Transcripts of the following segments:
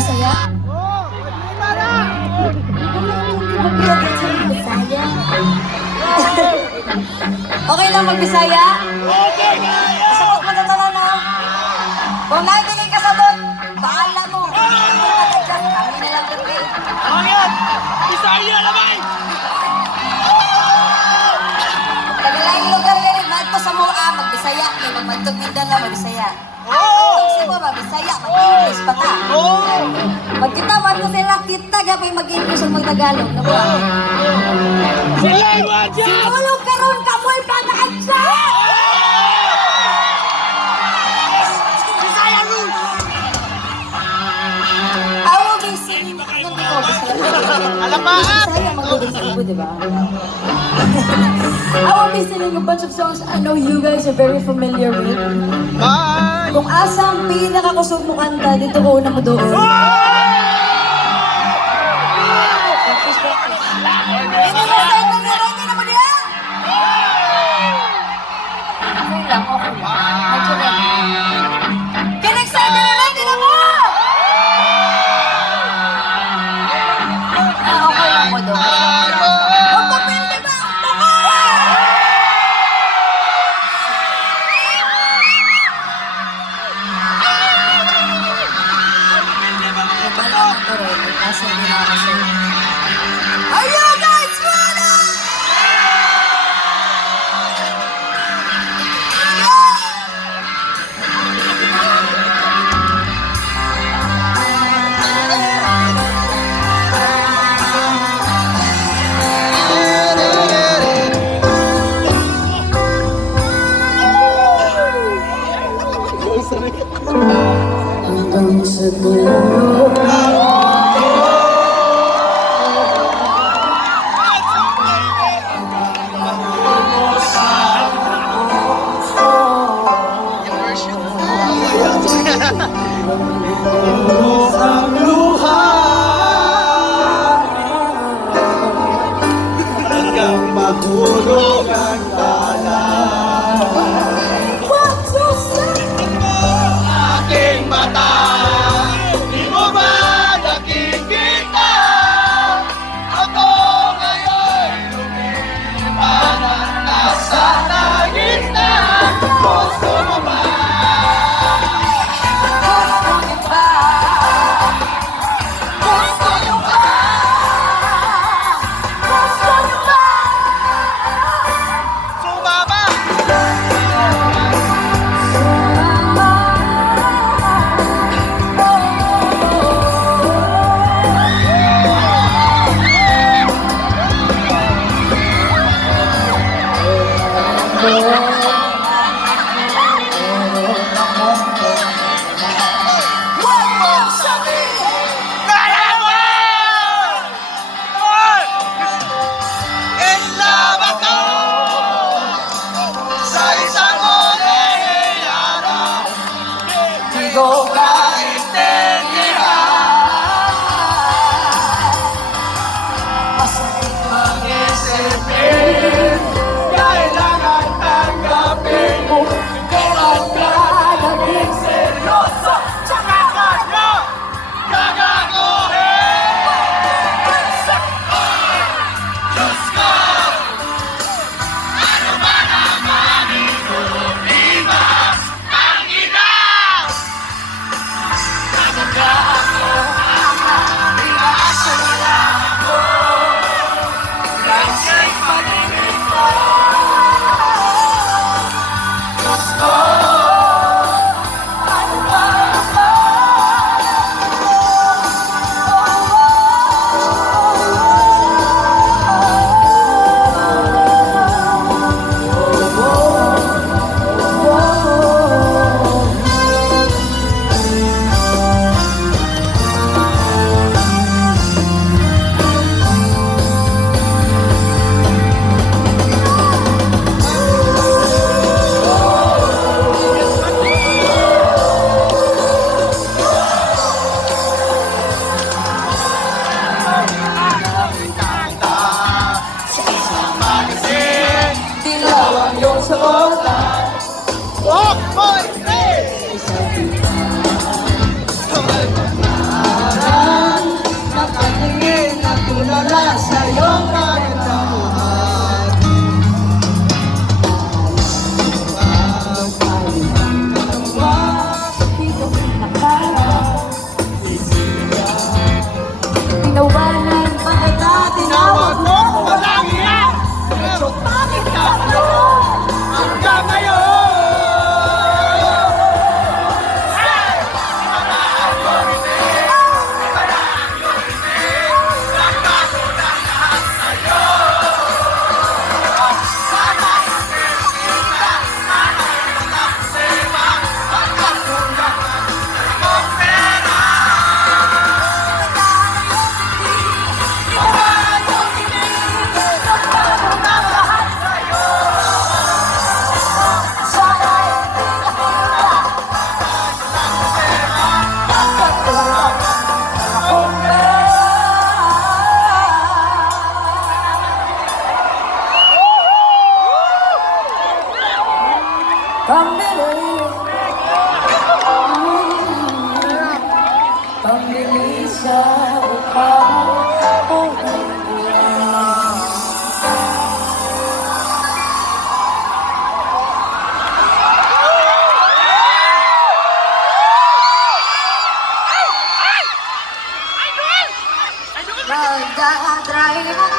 Bisaya? Okay lang mag-Bisaya? Okay, kaya! Sabot mo na talaga na. Kung nakikinig ka sa doon, bahala mo. Kami na lang gabi. Ayan! Bisaya naman! Tagalaing lugar ka rin, magto sa mga mag-Bisaya. May magmantog Mindanao, mag-Bisaya. Oo! Magto sa mag-Bisaya, mag-English pa ta. Oo! Pag kita, magto sila, kita gabay mag-English at mag-Tagalog. Nabuha. Salamat dyan! Sinulog ka ron, kamoy pa na atsa! Bisaya rule! Awo, gising. Hindi ko, Alamaan! Bisaya, mag-English ako, di ba? I will be singing a bunch of songs I know you guys are very familiar with. Bye! Kung asa ang pinakakusog mo kanta, dito ko una mo doon. Hindi mo sa ito na ready na mo niya? Okay lang, okay lang. Medyo ready. Kinexcited na ready na mo! Okay lang mo doon. Huwag ka pindi ba? Are you guys ready? Hanggang sa dulo. Ang luha hanggang mahulog ang tala. Aking mata, di mo ba nakikita? Ako ngayon lumilipan at nasa langit na. Gusto mo ba? dala sa iyong kagandahan. Tinawanan pa kita, tinawag mo. Walang iya, pero bakit ka ngayon? Hanggang ngayon. Pambili sa ikaw, oh, magdadrive mo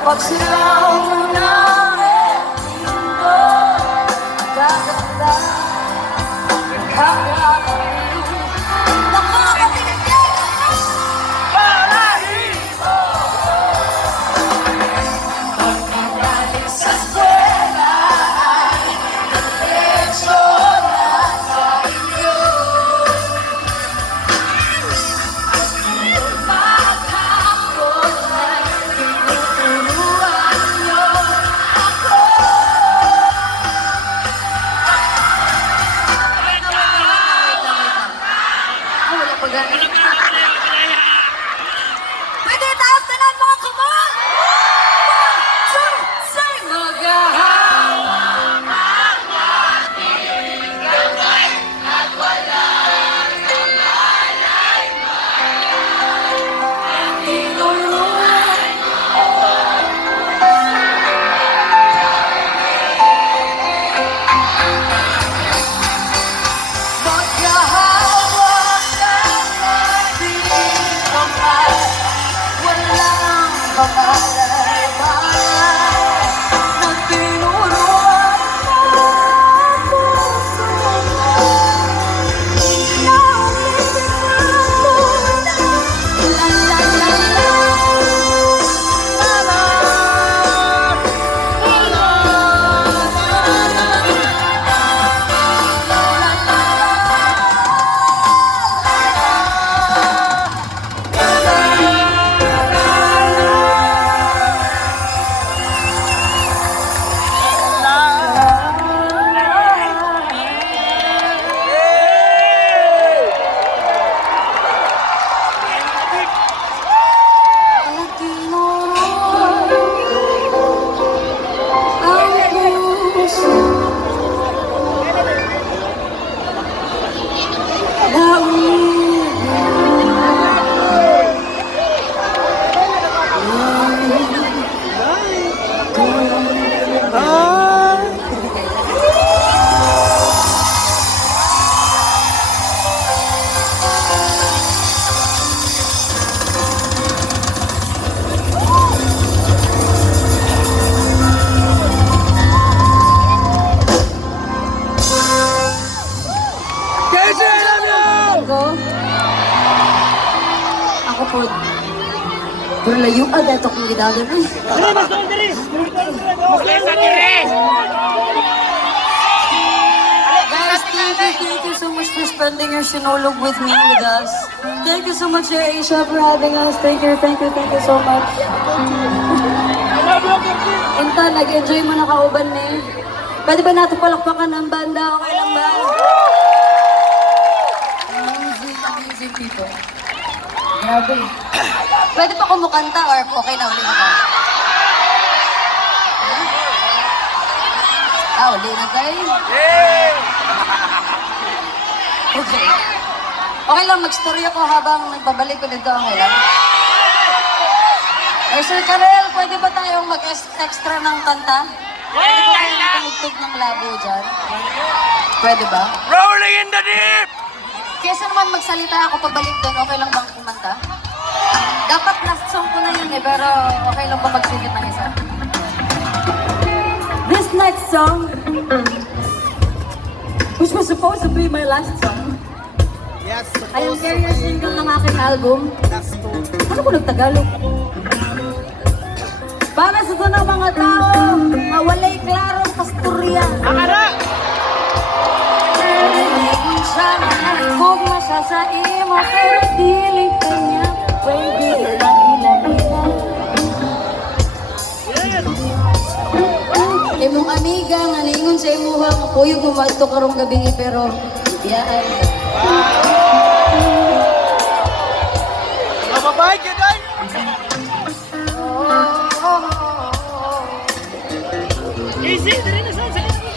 pagsilaw na ito, gaganda, kakalayo, nakakatingin, paraiso. Pagkagaling sa eskwela ay leksyon na sa inyo. Pagkakapos ay tinutuluan niyo ako. po. Pero layo agad akong ginagano. Dali, mas doon, dali. Muslesa, dali. Guys, thank you so much for spending your Sinulog with me, with us. Thank you so much, Asia, for having us. Thank you so much. Inta, nag-enjoy mo na kauban ni. Pwede ba natin palakpakan ang banda? Okay lang ba? Amazing people. Grabe. Pwede pa kumukanta or okay na uli na ka? Uli na tayo. Okay. Okay lang, mag-story ako habang nagbabalik ko dito. Okay lang. Sir Karel, pwede ba tayong mag-extra ng kanta? Pwede ba tayong tumugtog ng labo dyan? Pwede ba? Rolling in the deep! Kesa naman magsalita ako pabalik doon, okay lang bang kumanta? Dapat last song ko na yun pero okay lang ba magsingit ng isa? This next song, which was supposed to be my last song, Yes, ay ang career single ng aking album. Ano ko nagtagalog? Para sa ng mga tao na walay klarong pasturya. Akara! Nalilig siya, nalibog na siya sa imo, pero dili kanya pwede ila-ila-ila. Imong amiga, nalingon sa imuha, kuyog mo maito karong gabi, pero yan. Mababay ka doon! Easy, dali na saan, sakit mo.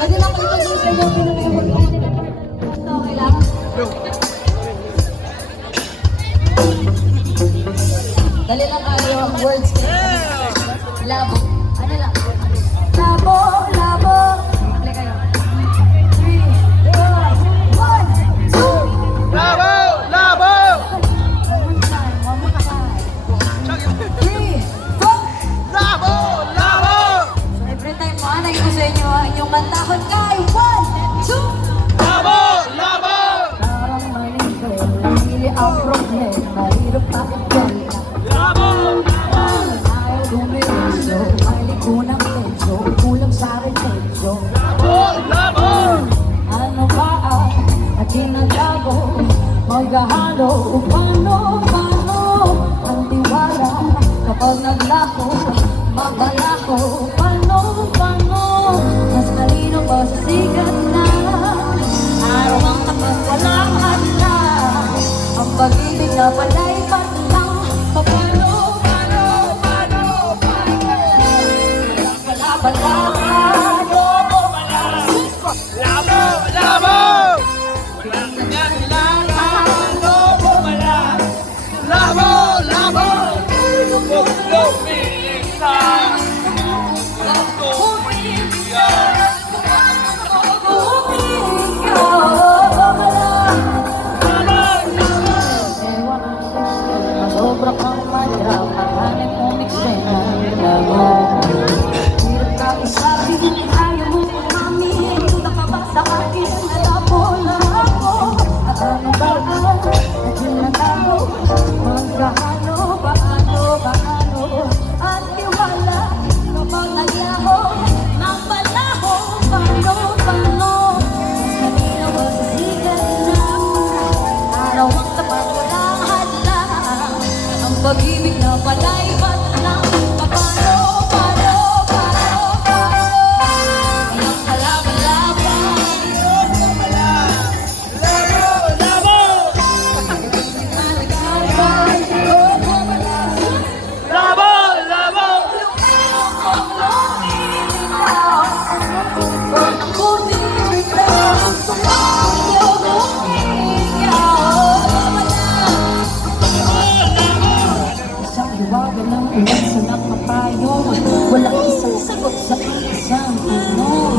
Pwede lang ko ito sa inyo, pinag-iwag ko. Basta okay lang. Dali lang kayo ang words. Labo. Ano lang? Labo, labo. Play kayo. 3, 2, 1, 2. Labo! Labo! One more time. 3, 4. Labo! Labo! So every time maanay ko sa inyo ang inyong kantahon kay 1, 2. Labo! Labo! Parang malito, hindi ang problema, hirap akong ganda. Labo! Ayaw dumiretso, may liko ng tenso, kulang sa akin tenso. Labo! Labo! Ano ba ang ginagago? Maghahalo, paano ang tiwala kapag naglako, mabalako, paano mas malino pa sa sikat na araw ang kapag walang hadlang, ang pag-ibig na pala'y patlang, paano Labo! Labo! Labo! Labo! Tawagan ng ulit sa nakapayong. Walang isang sagot sa isang tanong.